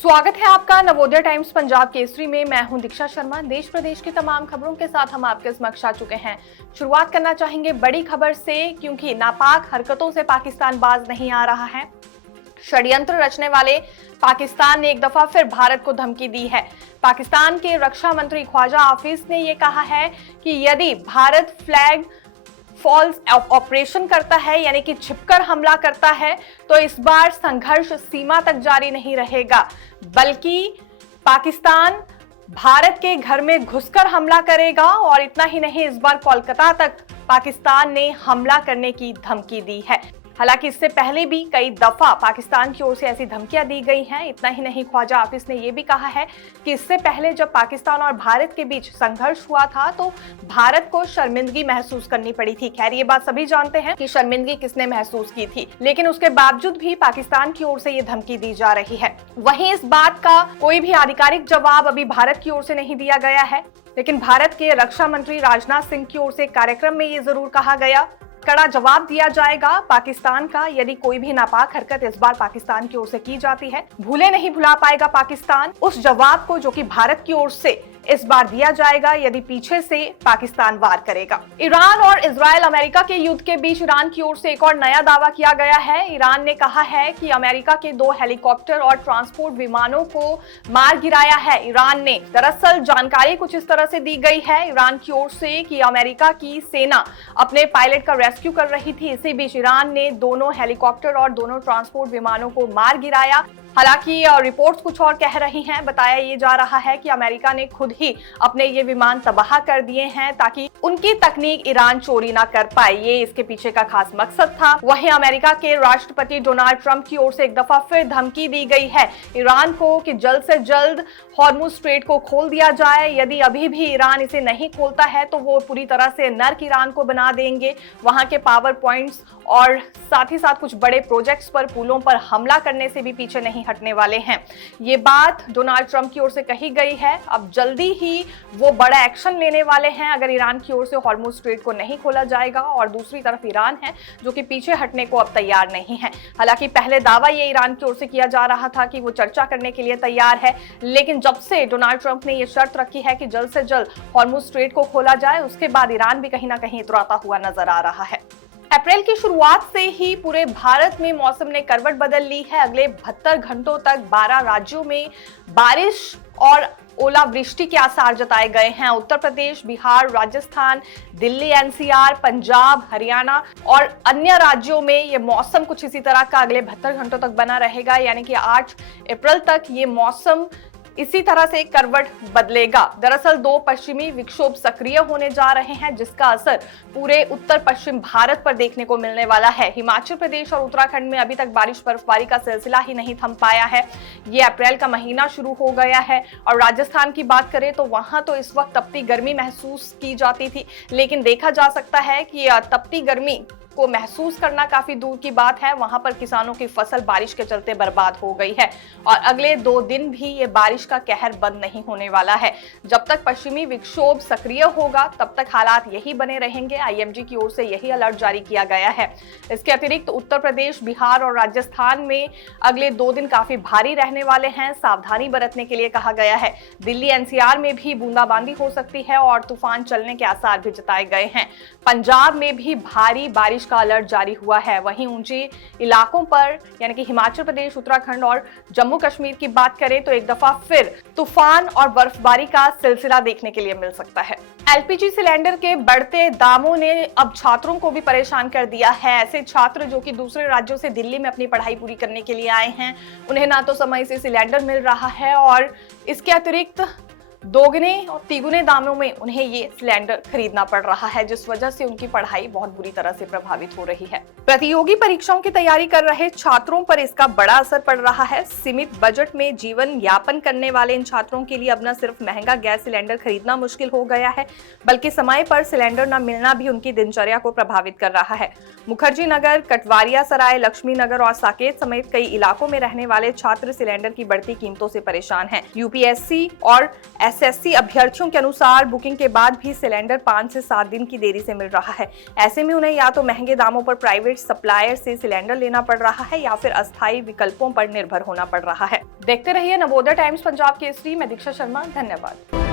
स्वागत है आपका नवोदय टाइम्स पंजाब केसरी में। मैं हूं दीक्षा शर्मा। देश प्रदेश की तमाम खबरों के साथ हम आपके समक्ष आ चुके हैं। शुरुआत करना चाहेंगे बड़ी खबर से, क्योंकि नापाक हरकतों से पाकिस्तान बाज नहीं आ रहा है। षड्यंत्र रचने वाले पाकिस्तान ने एक दफा फिर भारत को धमकी दी है। पाकिस्तान के रक्षा मंत्री ख्वाजा हाफिज ने यह कहा है कि यदि भारत फ्लैग फॉल्स ऑपरेशन करता है, यानी कि छिपकर हमला करता है, तो इस बार संघर्ष सीमा तक जारी नहीं रहेगा, बल्कि पाकिस्तान भारत के घर में घुसकर हमला करेगा। और इतना ही नहीं, इस बार कोलकाता तक पाकिस्तान ने हमला करने की धमकी दी है। हालांकि इससे पहले भी कई दफा पाकिस्तान की ओर से ऐसी धमकियां दी गई हैं। इतना ही नहीं, ख्वाजा हाफिज ने यह भी कहा है कि इससे पहले जब पाकिस्तान और भारत के बीच संघर्ष हुआ था तो भारत को शर्मिंदगी महसूस करनी पड़ी थी। खैर, ये बात सभी जानते हैं कि शर्मिंदगी किसने महसूस की थी, लेकिन उसके बावजूद भी पाकिस्तान की ओर से ये धमकी दी जा रही है। वहीं इस बात का कोई भी आधिकारिक जवाब अभी भारत की ओर से नहीं दिया गया है, लेकिन भारत के रक्षा मंत्री राजनाथ सिंह की ओर से कार्यक्रम में ये जरूर कहा गया, कड़ा जवाब दिया जाएगा पाकिस्तान का यदि कोई भी नापाक हरकत इस बार पाकिस्तान की ओर से की जाती है। भूले नहीं भुला पाएगा पाकिस्तान उस जवाब को जो कि भारत की ओर से इस बार दिया जाएगा यदि पीछे से पाकिस्तान वार करेगा। ईरान और इजराइल अमेरिका के युद्ध के बीच ईरान की ओर से एक और नया दावा किया गया है। ईरान ने कहा है कि अमेरिका के 2 हेलीकॉप्टर और ट्रांसपोर्ट विमानों को मार गिराया है ईरान ने। दरअसल जानकारी कुछ इस तरह से दी गई है ईरान की ओर से कि अमेरिका की सेना अपने पायलट का रेस्क्यू कर रही थी। इसी बीच ईरान ने दोनों हेलीकॉप्टर और दोनों ट्रांसपोर्ट विमानों को मार गिराया। हालांकि रिपोर्ट्स कुछ और कह रही हैं। बताया ये जा रहा है कि अमेरिका ने खुद ही अपने ये विमान तबाह कर दिए हैं ताकि उनकी तकनीक ईरान चोरी ना कर पाए। ये इसके पीछे का खास मकसद था। वहीं अमेरिका के राष्ट्रपति डोनाल्ड ट्रंप की ओर से एक दफा फिर धमकी दी गई है ईरान को कि जल्द से जल्द हॉर्मुज स्ट्रेट को खोल दिया जाए। यदि अभी भी ईरान इसे नहीं खोलता है तो वो पूरी तरह से नर्क ईरान को बना देंगे। वहां के पावर पॉइंट्स और साथ ही साथ कुछ बड़े प्रोजेक्ट्स पर, पुलों पर हमला करने से भी पीछे नहीं हटने वाले हैं। ये बात डोनाल्ड ट्रंप की ओर से कही गई है। अब जल्दी ही वो बड़ा एक्शन लेने वाले हैं अगर ईरान की ओर से हॉर्मुज स्ट्रेट को नहीं खोला जाएगा। और दूसरी तरफ ईरान है जो कि पीछे हटने को अब तैयार नहीं है। हालांकि पहले दावा ये ईरान की ओर से किया जा रहा था कि वो चर्चा करने के लिए तैयार है, लेकिन जब से डोनाल्ड ट्रंप ने ये शर्त रखी है कि जल्द से जल्द हॉर्मुज स्ट्रेट को खोला जाए, उसके बाद ईरान भी कहीं ना कहीं इतराता हुआ नजर आ रहा है। अप्रैल की शुरुआत से ही पूरे भारत में मौसम ने करवट बदल ली है। अगले 72 घंटों तक 12 राज्यों में बारिश और ओलावृष्टि के आसार जताए गए हैं। उत्तर प्रदेश, बिहार, राजस्थान, दिल्ली एनसीआर, पंजाब, हरियाणा और अन्य राज्यों में ये मौसम कुछ इसी तरह का अगले 72 घंटों तक बना रहेगा, यानी कि 8 अप्रैल तक ये मौसम इसी तरह से करवट बदलेगा। दरअसल 2 पश्चिमी विक्षोभ सक्रिय होने जा रहे हैं, जिसका असर पूरे उत्तर पश्चिम भारत पर देखने को मिलने वाला है। हिमाचल प्रदेश और उत्तराखंड में अभी तक बारिश बर्फबारी का सिलसिला ही नहीं थम पाया है। ये अप्रैल का महीना शुरू हो गया है। और राजस्थान की बात करें तो वहां तो इस वक्त तपती गर्मी महसूस की जाती थी, लेकिन देखा जा सकता है कि तपती गर्मी को महसूस करना काफी दूर की बात है। वहां पर किसानों की फसल बारिश के चलते बर्बाद हो गई है और अगले 2 दिन भी ये बारिश का कहर बंद नहीं होने वाला है। जब तक पश्चिमी विक्षोभ सक्रिय होगा तब तक हालात यही बने रहेंगे। आईएमडी की ओर से यही अलर्ट जारी किया गया है। इसके अतिरिक्त उत्तर प्रदेश, बिहार और राजस्थान में अगले 2 दिन काफी भारी रहने वाले हैं। सावधानी बरतने के लिए कहा गया है। दिल्ली एनसीआर में भी बूंदाबांदी हो सकती है और तूफान चलने के आसार भी जताए गए हैं। पंजाब में भी भारी बारिश का अलर्ट जारी हुआ है। वहीं ऊंचे इलाकों पर यानी कि हिमाचल प्रदेश, उत्तराखंड और जम्मू कश्मीर की बात करें तो एक दफा फिर तूफान और बर्फबारी का सिलसिला देखने के लिए मिल सकता है। एलपीजी सिलेंडर के बढ़ते दामों ने अब छात्रों को भी परेशान कर दिया है। ऐसे छात्र जो कि दूसरे राज्यों से दिल्ली में अपनी पढ़ाई पूरी करने के लिए आए हैं, उन्हें ना तो समय से सिलेंडर मिल रहा है और इसके अतिरिक्त दोगुने और तिगुने दामों में उन्हें ये सिलेंडर खरीदना पड़ रहा है, जिस वजह से उनकी पढ़ाई बहुत बुरी तरह से प्रभावित हो रही है। प्रतियोगी परीक्षाओं की तैयारी कर रहे छात्रों पर इसका बड़ा असर पड़ रहा है। सीमित बजट में जीवन यापन करने वाले इन छात्रों के लिए अब न सिर्फ महंगा गैस सिलेंडर खरीदना मुश्किल हो गया है, बल्कि समय पर सिलेंडर न मिलना भी उनकी दिनचर्या को प्रभावित कर रहा है। मुखर्जी नगर, कटवारिया सराय, लक्ष्मी नगर और साकेत समेत कई इलाकों में रहने वाले छात्र सिलेंडर की बढ़ती कीमतों से परेशान हैं। यूपीएससी और एसएससी अभ्यर्थियों के अनुसार बुकिंग के बाद भी सिलेंडर 5 से 7 दिन की देरी से मिल रहा है। ऐसे में उन्हें या तो महंगे दामों पर प्राइवेट सप्लायर से सिलेंडर लेना पड़ रहा है या फिर अस्थायी विकल्पों पर निर्भर होना पड़ रहा है। देखते रहिए नवोदय टाइम्स पंजाब केसरी। मैं दीक्षा शर्मा, धन्यवाद।